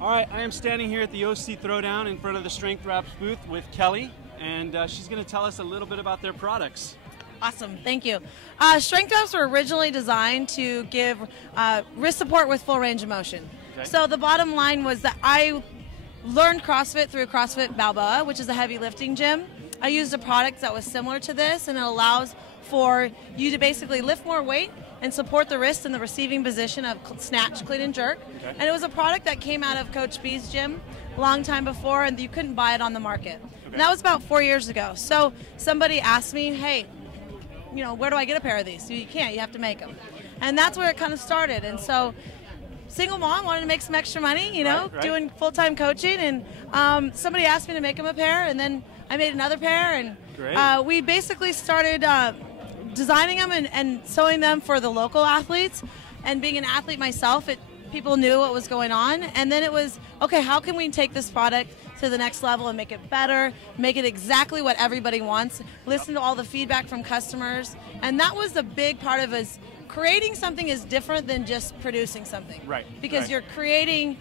All right, I am standing here at the OC Throwdown in front of the Strength Wraps booth with Kelly, and she's going to tell us a little bit about their products. Awesome, thank you. Strength Wraps were originally designed to give wrist support with full range of motion. Okay. So the bottom line was that I learned CrossFit through CrossFit Balboa, which is a heavy lifting gym. I used a product that was similar to this, and it allows for you to basically lift more weight and support the wrist in the receiving position of snatch, clean, and jerk. Okay. And it was a product that came out of Coach B's gym a long time before, and you couldn't buy it on the market. Okay. And that was about 4 years ago. So somebody asked me, hey, you know, where do I get a pair of these? So you can't, you have to make them. And that's where it kind of started. And so single mom, wanted to make some extra money, you know, doing full-time coaching, and somebody asked me to make them a pair, and then I made another pair, and we basically started designing them and sewing them for the local athletes. And being an athlete myself, people knew what was going on, and then it was, okay, how can we take this product to the next level and make it better, make it exactly what everybody wants, listen to all the feedback from customers. And that was the big part of us. Creating something is different than just producing something. Right. Because you're creating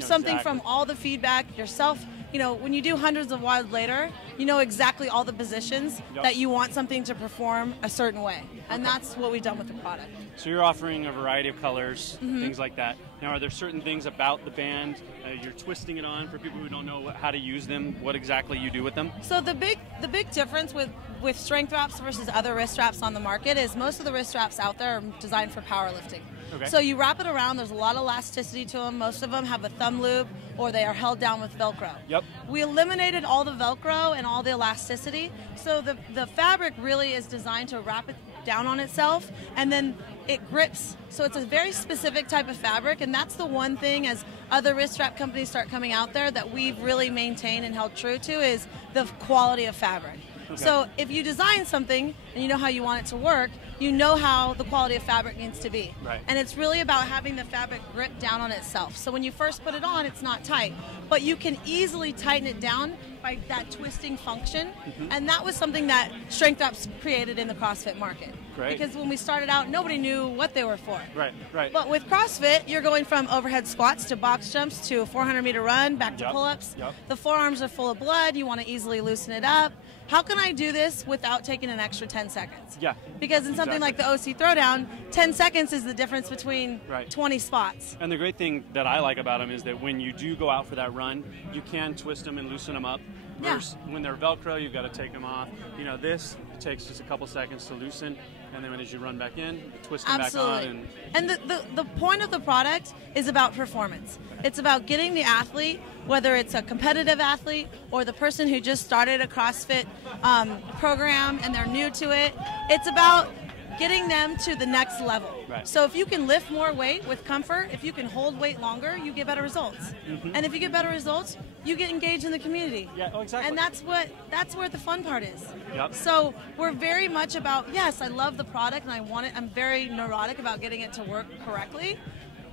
something from all the feedback yourself. You know, when you do hundreds of WODs later, you know exactly all the positions that you want something to perform a certain way. And that's what we've done with the product. So you're offering a variety of colors, things like that. Now, are there certain things about the band you're twisting it on for people who don't know how to use them, what exactly you do with them? So the big difference with Strength Wraps versus other wrist wraps on the market is most of the wrist wraps out there are designed for powerlifting. Okay. So you wrap it around, there's a lot of elasticity to them. Most of them have a thumb loop, or they are held down with Velcro. Yep. We eliminated all the Velcro and all the elasticity, so the fabric really is designed to wrap it down on itself, and then it grips. So it's a very specific type of fabric, and that's the one thing as other wrist wrap companies start coming out there that we've really maintained and held true to is the quality of fabric. Okay. So if you design something and you know how you want it to work, you know how the quality of fabric needs to be. Right. And it's really about having the fabric grip down on itself. So when you first put it on, it's not tight, but you can easily tighten it down by that twisting function. And that was something that Strength Wraps created in the CrossFit market. Great. Because when we started out, nobody knew what they were for. Right, right. But with CrossFit, you're going from overhead squats to box jumps to a 400-meter run, back to pull-ups. Yep. The forearms are full of blood. You want to easily loosen it up. How can I do this without taking an extra 10 seconds? Yeah. Because in something like the OC Throwdown, 10 seconds is the difference between 20 spots. And the great thing that I like about them is that when you do go out for that run, you can twist them and loosen them up. Whereas when they're Velcro, you've got to take them off. You know, this takes just a couple seconds to loosen, and then as you run back in, you twist them back on. And the point of the product is about performance. It's about getting the athlete, whether it's a competitive athlete or the person who just started a CrossFit program and they're new to it. It's about getting them to the next level. Right. So if you can lift more weight with comfort, if you can hold weight longer, you get better results. And if you get better results, you get engaged in the community. Yeah, exactly. And that's where the fun part is. Yep. So we're very much about, yes, I love the product and I want it. I'm very neurotic about getting it to work correctly.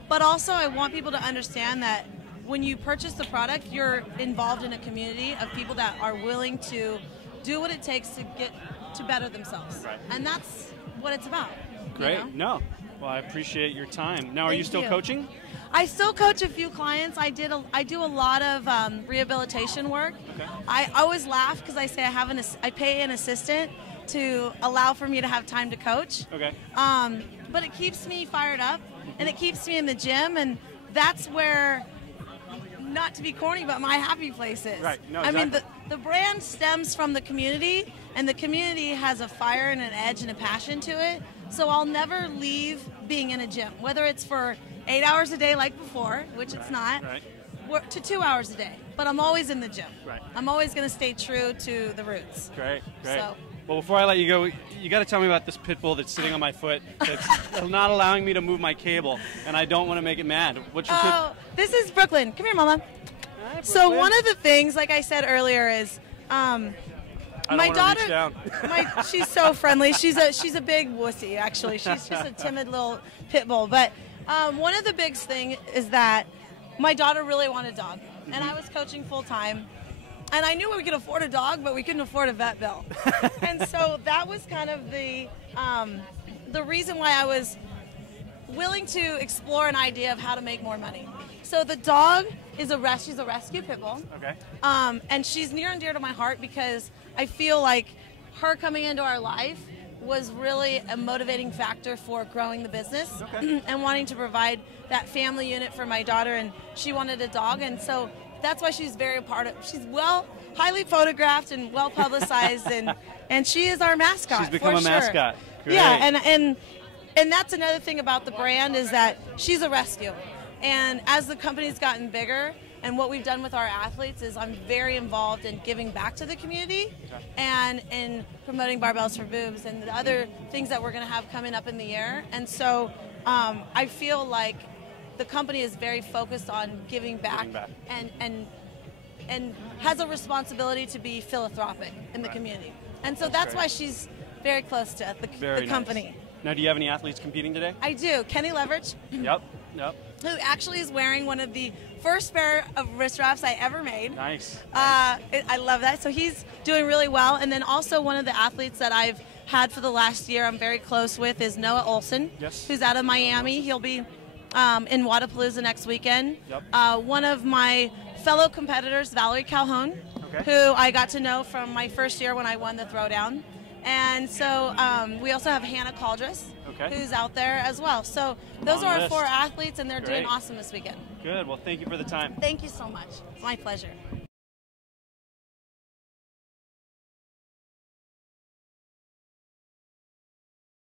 But also I want people to understand that when you purchase the product, you're involved in a community of people that are willing to do what it takes to get to better themselves. Right. And that's what it's about. Great. You know? No. Well, I appreciate your time. Now, are you still coaching? I still coach a few clients. I do a lot of rehabilitation work. Okay. I always laugh because I say I pay an assistant to allow for me to have time to coach. Okay. But it keeps me fired up, and it keeps me in the gym, and that's where, not to be corny, but my happy place is. Right. No, exactly. I mean, the brand stems from the community, and the community has a fire and an edge and a passion to it. So I'll never leave being in a gym, whether it's for 8 hours a day like before, which it's not, to 2 hours a day. But I'm always in the gym. Right. I'm always going to stay true to the roots. Great, great. So, well, before I let you go, you got to tell me about this pit bull that's sitting on my foot that's not allowing me to move my cable, and I don't want to make it mad. What's your this is Brooklyn. Come here, Mama. Hi, so one of the things, like I said earlier, is my daughter. She's so friendly. She's a big wussy, actually. She's just a timid little pit bull. But one of the big things is that my daughter really wanted a dog, and I was coaching full time. And I knew we could afford a dog, but we couldn't afford a vet bill. And so that was kind of the reason why I was willing to explore an idea of how to make more money. So the dog is she's a rescue pit bull. Okay. And she's near and dear to my heart because I feel like her coming into our life was really a motivating factor for growing the business and wanting to provide that family unit for my daughter, and she wanted a dog, and so that's why she's very she's highly photographed and well publicized, and she is our mascot. She's become a mascot. Great. Yeah, and that's another thing about the brand is that she's a rescue, and as the company's gotten bigger, and what we've done with our athletes is I'm very involved in giving back to the community and in promoting Barbells for Boobs and the other things that we're going to have coming up in the year. And so I feel like the company is very focused on giving back. And has a responsibility to be philanthropic in the community. And so that's why she's very close to the company. Nice. Now, do you have any athletes competing today? I do. Kenny Leverage. Yep. Who actually is wearing one of the first pair of wrist wraps I ever made. Nice. I love that. So he's doing really well. And then also one of the athletes that I've had for the last year I'm very close with is Noah Olson, who's out of Miami. He'll be in Wadapalooza next weekend. Yep. One of my fellow competitors, Valerie Calhoun, who I got to know from my first year when I won the Throwdown. And so we also have Hannah Caldress, who's out there as well. So those are our 4 athletes, and they're doing awesome this weekend. Good. Well, thank you for the time. Thank you so much. It's my pleasure.